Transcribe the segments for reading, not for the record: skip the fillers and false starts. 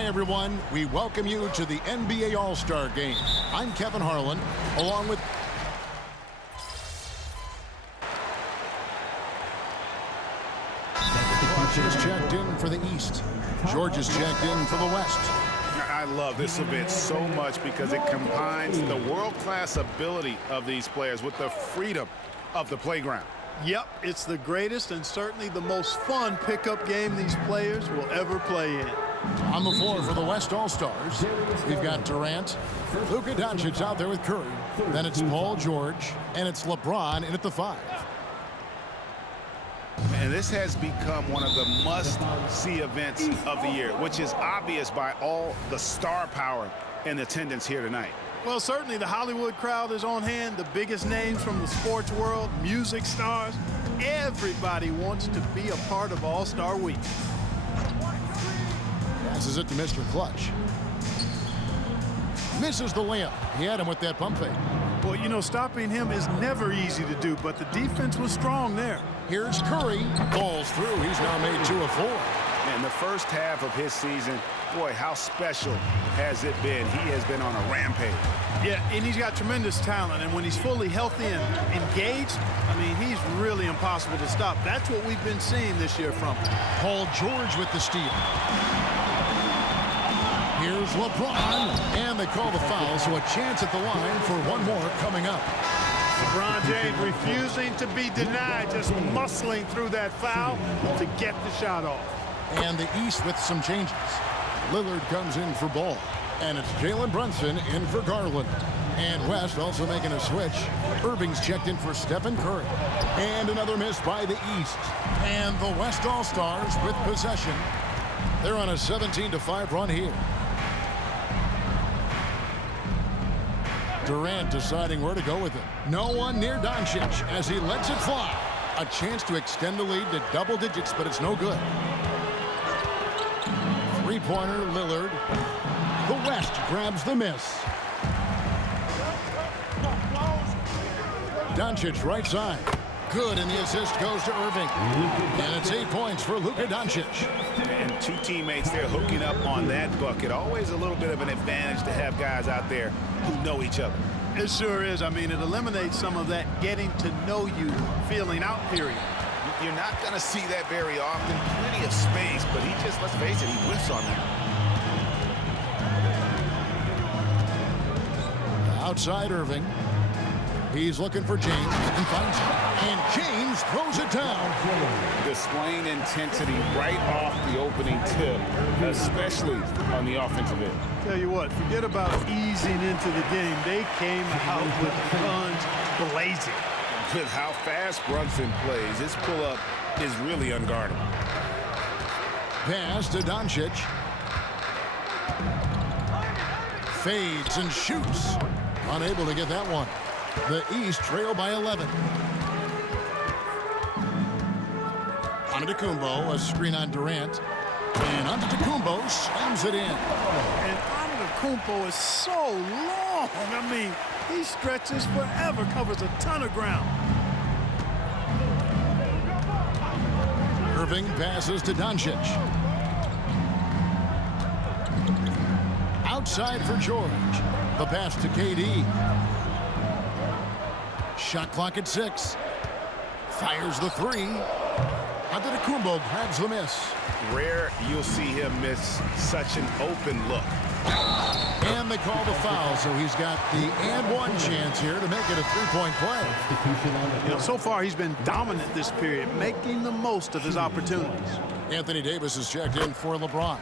Hi, everyone. We welcome you to the NBA All-Star Game. I'm Kevin Harlan, along with... Clutch is checked in for the East. George is checked in for the West. I love this event so much because it combines the world-class ability of these players with the freedom of the playground. Yep, it's the greatest and certainly the most fun pickup game these players will ever play in. On the floor for the West All-Stars, we've got Durant, Luka Doncic out there with Curry. Then it's Paul George, and it's LeBron in at the 5. And this has become one of the must-see events of the year, which is obvious by all the star power in attendance here tonight. Well, certainly the Hollywood crowd is on hand, the biggest names from the sports world, music stars. Everybody wants to be a part of All-Star Week. Passes it to Mr. Clutch. Misses the layup. He had him with that pump fake. Well, you know, stopping him is never easy to do, but the defense was strong there. Here's Curry. Balls through. He's now made 2 of 4. In the first half of his season, boy, how special has it been? He has been on a rampage. Yeah, and he's got tremendous talent, and when he's fully healthy and engaged, I mean, he's really impossible to stop. That's what we've been seeing this year from him. Paul George with the steal. Here's LeBron, and they call the foul, so a chance at the line for one more coming up. LeBron James refusing to be denied, just muscling through that foul to get the shot off. And the East with some changes. Lillard comes in for Ball, and it's Jalen Brunson in for Garland. And West also making a switch. Irving's checked in for Stephen Curry. And another miss by the East. And the West All-Stars with possession. They're on a 17-5 run here. Durant deciding where to go with it. No one near Doncic as he lets it fly. A chance to extend the lead to double digits, but it's no good. Three-pointer, Lillard. The West grabs the miss. Doncic right side. Good, and the assist goes to Irving. And it's 8 points for Luka Doncic. And two teammates there hooking up on that bucket. Always a little bit of an advantage to have guys out there who know each other. It sure is. I mean, it eliminates some of that getting to know you feeling out period. You're not going to see that very often. Plenty of space, but he just, let's face it, he whiffs on that. Outside Irving. He's looking for James and finds him. And James throws it down. Displaying intensity right off the opening tip, especially on the offensive end. Tell you what, forget about easing into the game. They came out with guns blazing. With how fast Brunson plays, his pull-up is really unguardable. Pass to Doncic. Fades and shoots. Unable to get that one. The East trail by 11. Antetokounmpo, a screen on Durant. And Antetokounmpo slams it in. And Antetokounmpo is so long. I mean, he stretches forever, covers a ton of ground. Irving passes to Doncic. Outside for George. The pass to KD. Shot clock at 6. Fires the 3. Antetokounmpo grabs the miss. Rare you'll see him miss such an open look. And they call the foul, so he's got the and one chance here to make it a 3-point play. You know, so far he's been dominant this period, making the most of his opportunities. Anthony Davis is checked in for LeBron.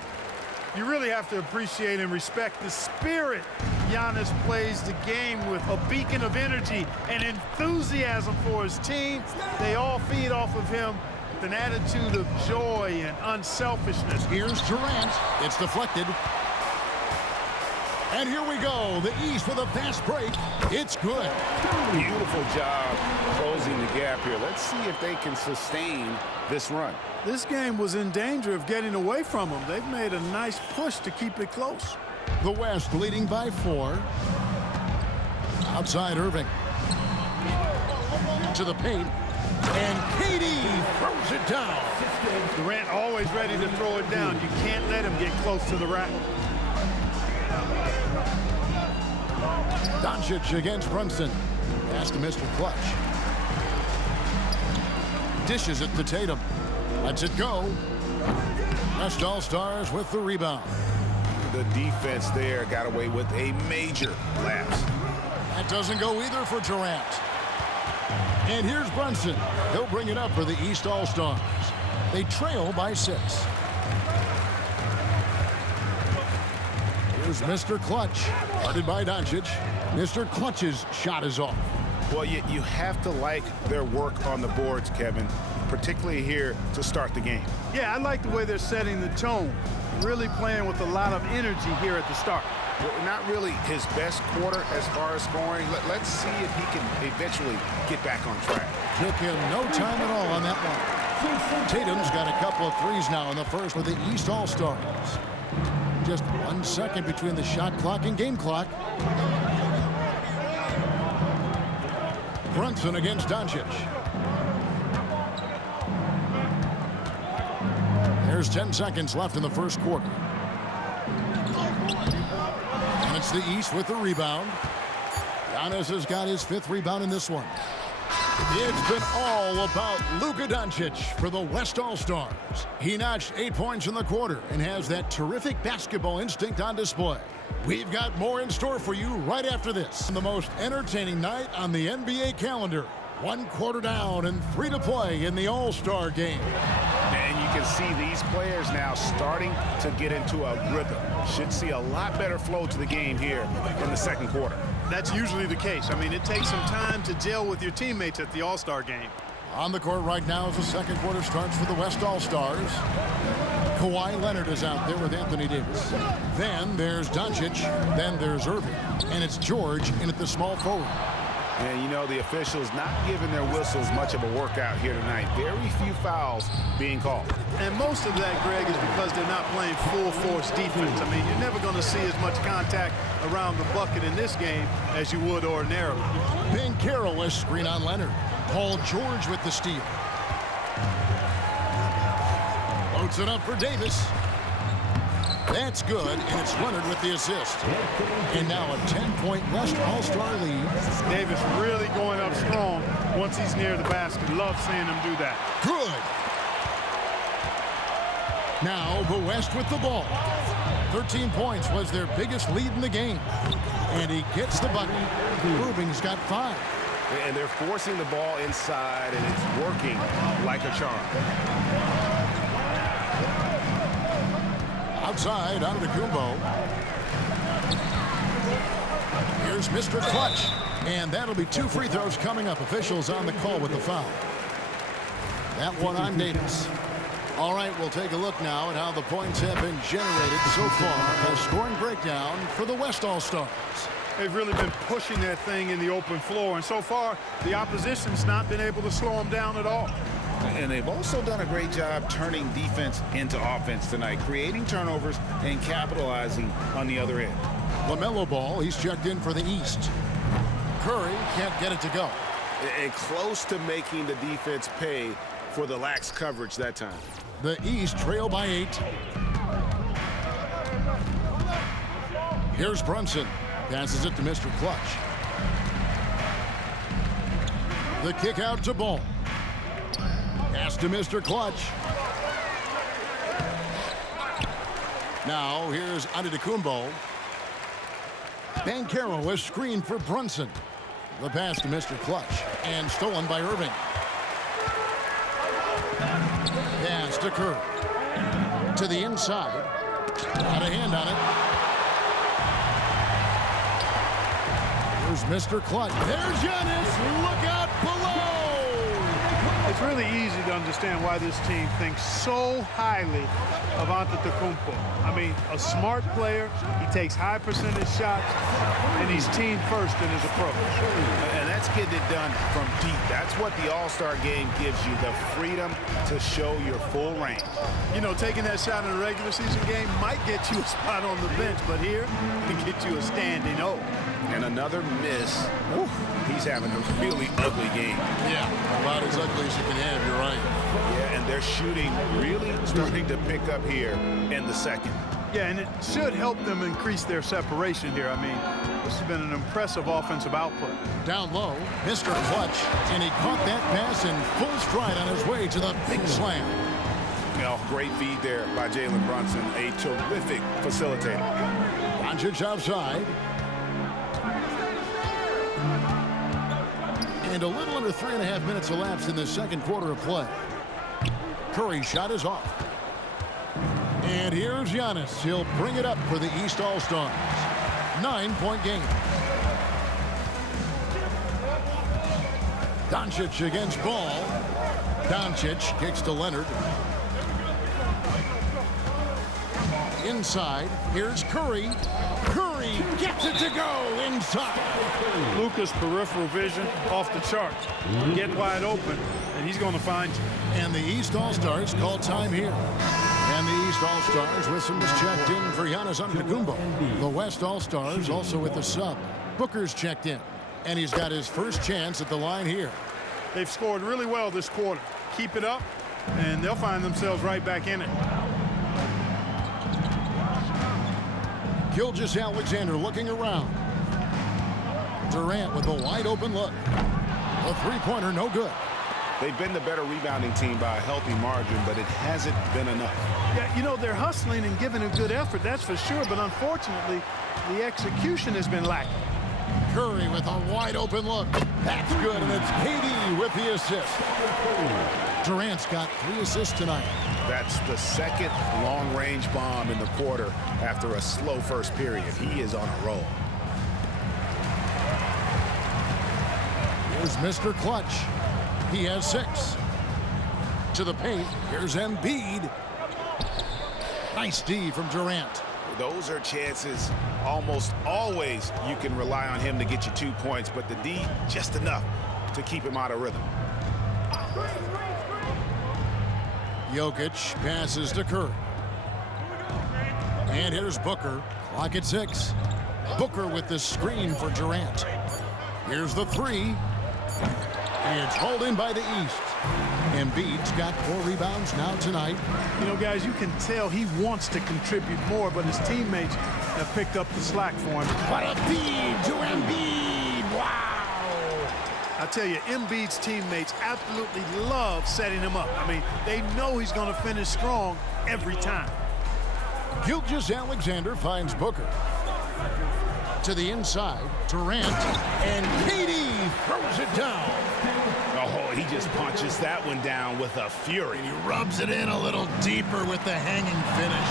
You really have to appreciate and respect the spirit Giannis plays the game with, a beacon of energy and enthusiasm for his team. They all feed off of him with an attitude of joy and unselfishness. Here's Durant. It's deflected. And here we go. The East with a fast break. It's good. Beautiful job closing the gap here. Let's see if they can sustain this run. This game was in danger of getting away from them. They've made a nice push to keep it close. The West leading by 4. Outside Irving. To the paint. And Katie throws it down. Durant always ready to throw it down. You can't let him get close to the rack. Doncic against Brunson. Pass to Mr. Clutch. Dishes it to Tatum. Lets it go. West All-Stars with the rebound. The defense there got away with a major lapse. That doesn't go either for Durant. And here's Brunson. He'll bring it up for the East All-Stars. They trail by 6. Here's Mr. Clutch. Guarded by Doncic. Mr. Clutch's shot is off. Well, you have to like their work on the boards, Kevin, particularly here to start the game. Yeah, I like the way they're setting the tone. Really playing with a lot of energy here at the start. Well, not really his best quarter as far as scoring. Let's see if he can eventually get back on track. Took him no time at all on that one. Tatum's got a couple of threes now in the first with the East All-Stars. Just 1 second between the shot clock and game clock. Brunson against Doncic. There's 10 seconds left in the first quarter. And it's the East with the rebound. Giannis has got his 5th rebound in this one. It's been all about Luka Doncic for the West All-Stars. He notched 8 points in the quarter and has that terrific basketball instinct on display. We've got more in store for you right after this. The most entertaining night on the NBA calendar. 1 quarter down and 3 to play in the All-Star game. And you can see these players now starting to get into a rhythm. Should see a lot better flow to the game here in the second quarter. That's usually the case. I mean, it takes some time to gel with your teammates at the All-Star game. On the court right now as the second quarter starts for the West All-Stars. Kawhi Leonard is out there with Anthony Davis. Then there's Doncic. Then there's Irving. And it's George in at the small forward. And you know, the officials not giving their whistles much of a workout here tonight. Very few fouls being called. And most of that, Greg, is because they're not playing full force defense. I mean, you're never going to see as much contact around the bucket in this game as you would ordinarily. Banchero is screen on Leonard. Paul George with the steal. Loads it up for Davis. That's good, and it's Leonard with the assist. And now a 10-point West All-Star lead. Davis really going up strong once he's near the basket. Love seeing him do that. Good. Now the West with the ball. 13 points was their biggest lead in the game. And he gets the bucket. Irving's got 5. And they're forcing the ball inside, and it's working like a charm. Outside, Antetokounmpo. Here's Mr. Clutch. And that'll be 2 free throws coming up. Officials on the call with the foul. That one on Davis. All right, we'll take a look now at how the points have been generated so far. A scoring breakdown for the West All-Stars. They've really been pushing that thing in the open floor. And so far, the opposition's not been able to slow them down at all. And they've also done a great job turning defense into offense tonight, creating turnovers and capitalizing on the other end. LaMelo Ball, he's checked in for the East. Curry can't get it to go. And close to making the defense pay for the lax coverage that time. The East trail by 8. Here's Brunson. Passes it to Mr. Clutch. The kick out to Ball. Pass to Mr. Clutch. Now here's Antetokounmpo. Banchero is screened for Brunson. The pass to Mr. Clutch. And stolen by Irving. Pass to Curry. To the inside. Got a hand on it. Here's Mr. Clutch. There's Giannis. Look out below. It's really easy to understand why this team thinks so highly of Antetokounmpo. I mean, a smart player. He takes high percentage shots, and he's team first in his approach. And That's getting it done from deep. That's what the All-Star game gives you, the freedom to show your full range. You know, taking that shot in a regular season game might get you a spot on the bench, but here, it can get you a standing O. And another miss. Whew, he's having a really ugly game. Yeah, about as ugly as you can have, you're right. Yeah, and their shooting really starting to pick up here in the second. Yeah, and it should help them increase their separation here. I mean, this has been an impressive offensive output. Down low, Mr. Clutch, and he caught that pass in full stride on his way to the big slam. You know, great feed there by Jalen Brunson, a terrific facilitator. Doncic outside. And a little under 3.5 minutes elapsed in the second quarter of play. Curry's shot is off. And here's Giannis. He'll bring it up for the East All-Stars. 9-point game. Doncic against Ball. Doncic kicks to Leonard. Inside, here's Curry. Curry gets it to go inside. Luka's peripheral vision off the charts. Get wide open, and he's going to find you. And the East All-Stars call time here. And the East All-Stars with some checked in for Giannis Antetokounmpo. The West All-Stars also with the sub. Booker's checked in, and he's got his first chance at the line here. They've scored really well this quarter. Keep it up, and they'll find themselves right back in it. Gilgeous-Alexander looking around. Durant with a wide open look. A three-pointer, no good. They've been the better rebounding team by a healthy margin, but it hasn't been enough. Yeah, you know, they're hustling and giving a good effort, that's for sure, but unfortunately, the execution has been lacking. Curry with a wide open look. That's good, and it's KD with the assist. Durant's got 3 assists tonight. That's the second long-range bomb in the quarter after a slow first period. He is on a roll. Here's Mr. Clutch. He has 6. To the paint. Here's Embiid. Nice D from Durant. Those are chances almost always you can rely on him to get you 2 points, but the D just enough to keep him out of rhythm. Jokic passes to Curry. And here's Booker. Clock at 6. Booker with the screen for Durant. Here's the 3. It's hauled in by the East. Embiid's got 4 rebounds now tonight. You know, guys, you can tell he wants to contribute more, but his teammates have picked up the slack for him. What a feed to Embiid. Wow. I tell you, Embiid's teammates absolutely love setting him up. I mean, they know he's going to finish strong every time. Gilgeous-Alexander finds Booker. To the inside, Durant, and KD throws it down. Oh, he just punches that one down with a fury. And he rubs it in a little deeper with the hanging finish.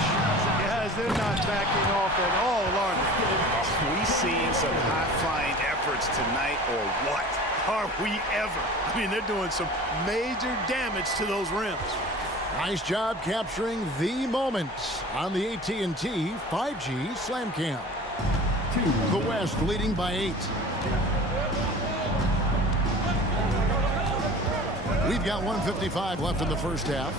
Guys, they're not backing off at all, are they? We seeing some high-flying efforts tonight, or what? Are we ever? I mean, they're doing some major damage to those rims. Nice job capturing the moments on the AT&T 5G Slam Cam. The West leading by 8. We've got 1:55 left in the first half.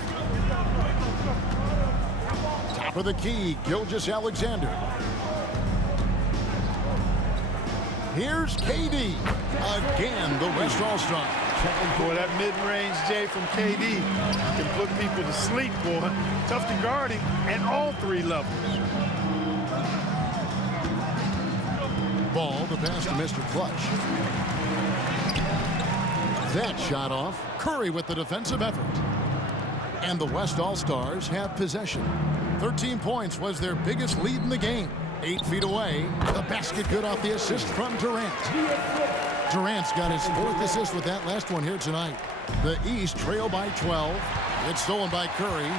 Top of the key, Gilgeous-Alexander. Here's KD. Again, the West All-Star. Boy, that mid-range J from KD can put people to sleep, boy. Tough to guard him at all 3 levels. Ball, the pass to Mr. Clutch. That shot off. Curry with the defensive effort. And the West All-Stars have possession. 13 points was their biggest lead in the game. 8 feet away. The basket good off the assist from Durant. Durant's got his 4th assist with that last one here tonight. The East trail by 12. It's stolen by Curry.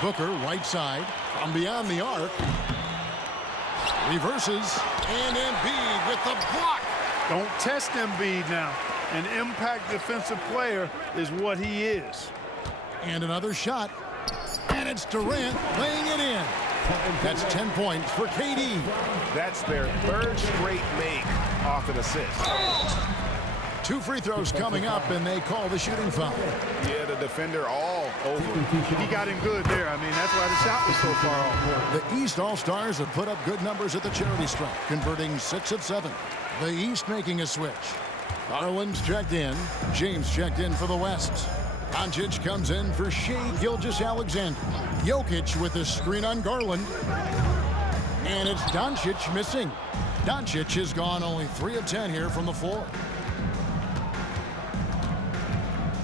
Booker, right side. From beyond the arc. Reverses. And Embiid with the block. Don't test Embiid now. An impact defensive player is what he is. And another shot. And it's Durant laying it in. That's 10 points for KD. That's their third straight make off an assist. 2 free throws coming up, and they call the shooting foul. Yeah, the defender all over. He got him good there. I mean, that's why the shot was so far off. The East All-Stars have put up good numbers at the charity stripe, converting 6 of 7. The East making a switch. Garland's checked in. James checked in for the West. Doncic comes in for Shai Gilgeous-Alexander. Jokic with a screen on Garland. And it's Doncic missing. Doncic has gone only 3 of 10 here from the floor.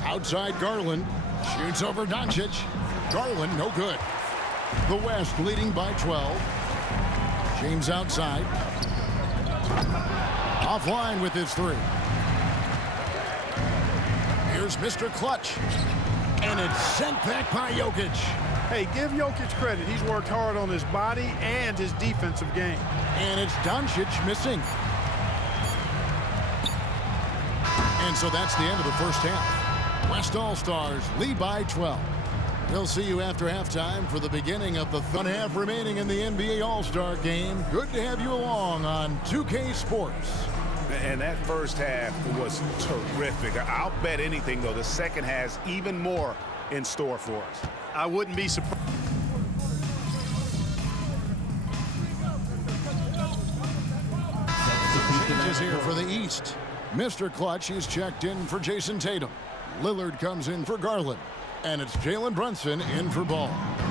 Outside Garland. Shoots over Doncic. Garland, no good. The West leading by 12. James outside. Offline with his 3. Here's Mr. Clutch. And it's sent back by Jokic. Hey, give Jokic credit. He's worked hard on his body and his defensive game. And it's Doncic missing. And so that's the end of the first half. West All-Stars lead by 12. We'll see you after halftime for the beginning of the third half remaining in the NBA All-Star game. Good to have you along on 2K Sports. And that first half was terrific. I'll bet anything, though, the second has even more in store for us. I wouldn't be surprised. Changes here for the East. Mr. Clutch is checked in for Jason Tatum. Lillard comes in for Garland. And it's Jalen Brunson in for Ball.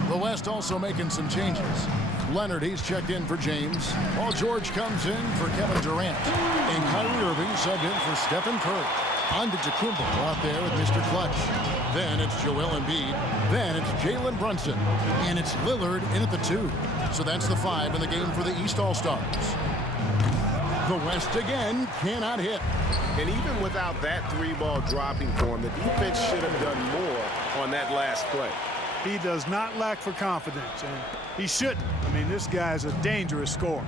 The West also making some changes. Leonard, he's checked in for James. Paul George comes in for Kevin Durant. And Kyrie Irving subbed in for Stephen Curry. Antetokounmpo out there with Mr. Clutch. Then it's Joel Embiid. Then it's Jalen Brunson. And it's Lillard in at the 2. So that's the 5 in the game for the East All-Stars. The West again cannot hit. And even without that 3-ball dropping for him, the defense should have done more on that last play. He does not lack for confidence, and he shouldn't. I mean, this guy's a dangerous scorer.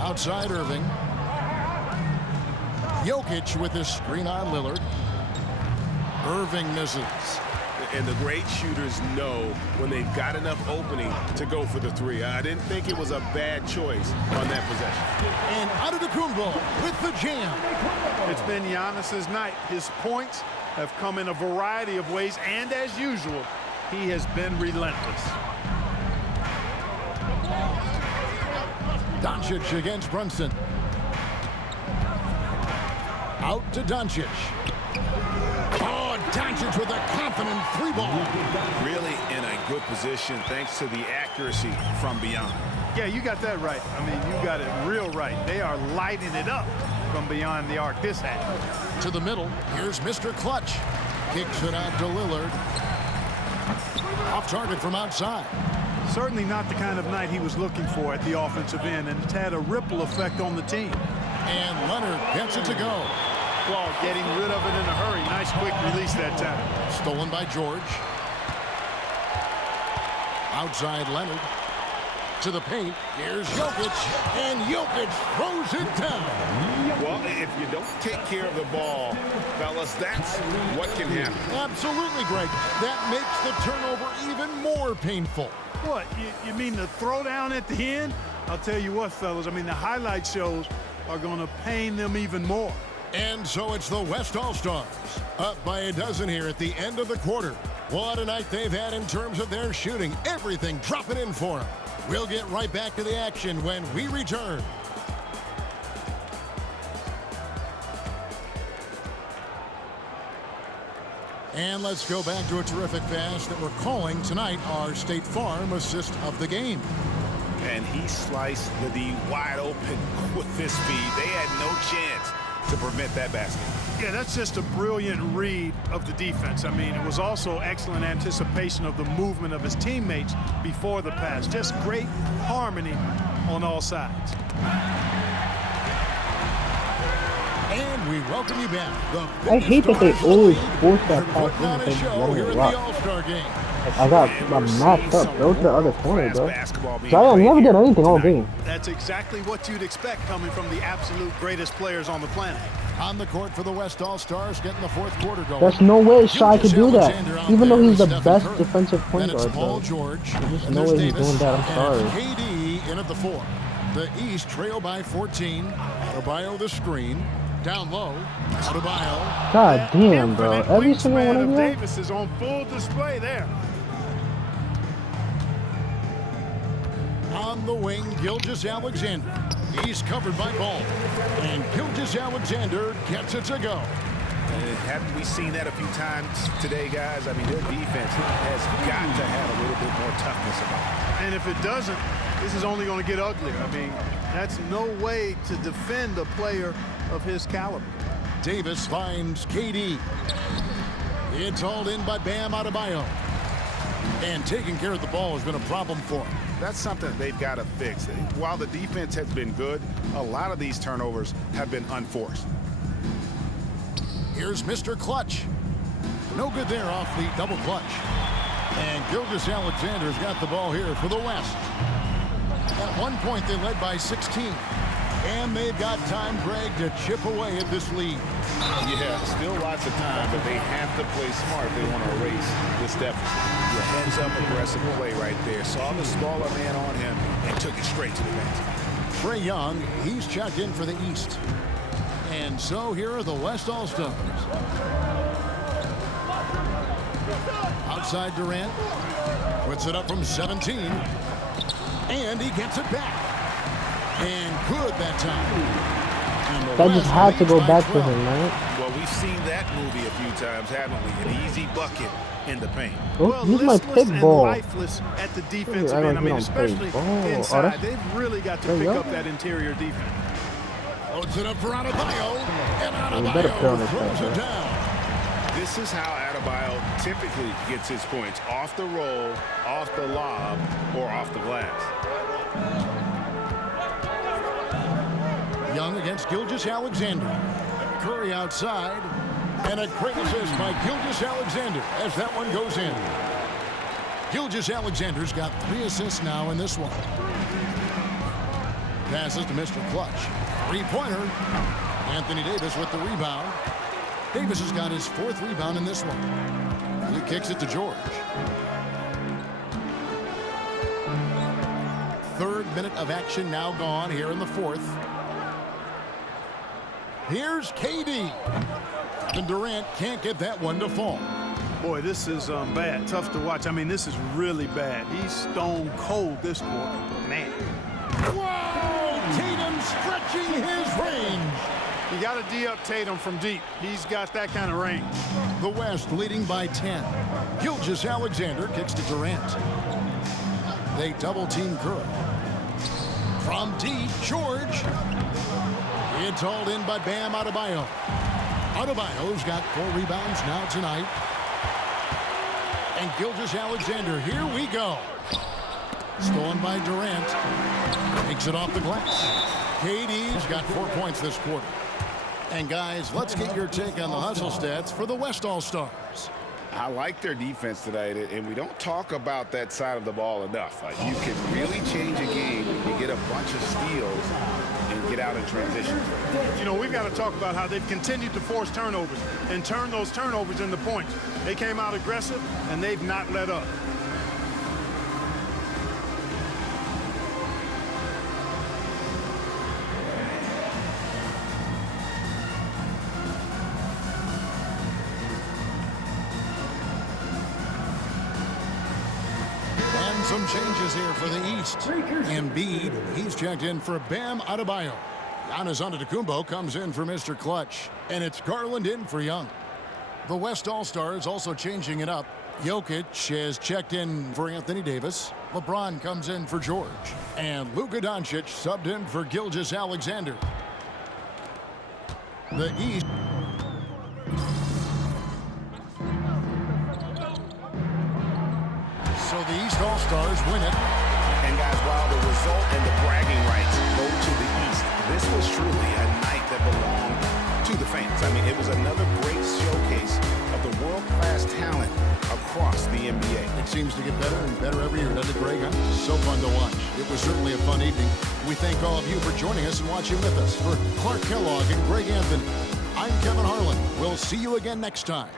Outside Irving. Jokic with his screen on Lillard. Irving misses. And the great shooters know when they've got enough opening to go for the 3. I didn't think it was a bad choice on that possession. And Antetokounmpo with the jam. It's been Giannis's night. His points have come in a variety of ways, and as usual, he has been relentless. Doncic against Brunson. Out to Doncic. Oh, Doncic with a confident 3-ball. Really in a good position thanks to the accuracy from beyond. Yeah, you got that right. I mean, you got it real right. They are lighting it up from beyond the arc this half. To the middle, here's Mr. Clutch. Kicks it out to Lillard. Off target from outside. Certainly not the kind of night he was looking for at the offensive end, and it's had a ripple effect on the team. And Leonard gets it to go. Claude getting rid of it in a hurry. Nice quick release that time. Stolen by George. Outside Leonard. To the paint. Here's Jokic. And Jokic throws it down. Well, if you don't take care of the ball, fellas, that's what can happen. Absolutely, Greg. That makes the turnover even more painful. What, you mean the throwdown at the end? I'll tell you what, fellas, I mean, the highlight shows are going to pain them even more. And so it's the West All-Stars, up by a dozen here at the end of the quarter. What a night they've had in terms of their shooting. Everything dropping in for them. We'll get right back to the action when we return. And let's go back to a terrific pass that we're calling tonight our State Farm assist of the game. And he sliced the D wide open with his speed. They had no chance to prevent that basket. Yeah, that's just a brilliant read of the defense. I mean, it was also excellent anticipation of the movement of his teammates before the pass. Just great harmony on all sides. And we welcome you back. I hate that they always force that pass putting on in a and show let here it at rock. the All-Star game. I got matched up. Go to the other corner, bro. Zion never did anything all game. That's exactly what you'd expect coming from the absolute greatest players on the planet. On the court for the West All-Stars, getting the fourth quarter going. There's no way Shai could do that. Even though he's the best Curry. defensive point Then it's guard, Paul bro. George. There's no way he's doing that. I'm sorry. KD in at the 4. The East trail by 14. Adebayo the screen. Down low. Adebayo. God damn, bro. Every single one of you. Davis is on full display there. On the wing, Gilgeous-Alexander. He's covered by Ball. And Gilgeous-Alexander gets it to go. Haven't we seen that a few times today, guys? I mean, their defense has got to have a little bit more toughness about it. And if it doesn't, this is only going to get uglier. I mean, that's no way to defend a player of his caliber. Davis finds KD. It's hauled in by Bam Adebayo. And taking care of the ball has been a problem for him. That's something they've got to fix. While the defense has been good, a lot of these turnovers have been unforced. Here's Mr. Clutch. No good there off the double clutch. And Gilgeous-Alexander's got the ball here for the West. At one point, they led by 16. And they've got time, Greg, to chip away at this lead. Yeah, still lots of time, but they have to play smart if they want to erase this deficit. The heads-up aggressive play right there. Saw the smaller man on him and took it straight to the basket. Trae Young, he's checked in for the East. And so here are the West All-Stars. Outside Durant. Puts it up from 17. And he gets it back. And good that time. That just had to go back to him, man. Well, we've seen that movie a few times, haven't we? An easy bucket in the paint. Oh, use my pick ball. Lifeless at the defensive end. I mean, especially inside. They've really got to pick up that interior defense. Loads it up for Adebayo. And Adebayo throws it down. This is how Adebayo typically gets his points. Off the roll, off the lob, or off the glass. Young against Gilgeous-Alexander. Curry outside. And a great assist by Gilgeous-Alexander as that one goes in. Gilgeous-Alexander's got 3 assists now in this one. Passes to Mr. Clutch. 3-pointer. Anthony Davis with the rebound. Davis has got his 4th rebound in this one. He kicks it to George. 3rd minute of action now gone here in the 4th. Here's KD. And Durant can't get that one to fall. Boy, this is bad. Tough to watch. I mean, this is really bad. He's stone cold this quarter. Man. Whoa! Tatum stretching his range. You got to D-up Tatum from deep. He's got that kind of range. The West leading by 10. Gilgeous-Alexander kicks to Durant. They double-team Curry. From deep, George. It's hauled in by Bam Adebayo. Adebayo's got 4 rebounds now tonight. And Gilgeous-Alexander, here we go. Stolen by Durant. Takes it off the glass. KD's got 4 points this quarter. And guys, let's get your take on the hustle stats for the West All-Stars. I like their defense tonight, and we don't talk about that side of the ball enough. You can really change a game when you get a bunch of steals and get out in transition. You know, we've got to talk about how they've continued to force turnovers and turn those turnovers into points. They came out aggressive, and they've not let up. Some changes here for the East. Embiid, he's checked in for Bam Adebayo. Giannis Antetokounmpo comes in for Mr. Clutch. And it's Garland in for Young. The West All-Stars also changing it up. Jokic has checked in for Anthony Davis. LeBron comes in for George. And Luka Doncic subbed in for Gilgeous-Alexander. The East. So the East All-Stars win it. And guys, while the result and the bragging rights go to the East, this was truly a night that belonged defense. I mean, it was another great showcase of the world-class talent across the NBA. It seems to get better and better every year, doesn't it, Greg? Huh? So fun to watch. It was certainly a fun evening. We thank all of you for joining us and watching with us. For Clark Kellogg and Greg Anthony, I'm Kevin Harlan. We'll see you again next time.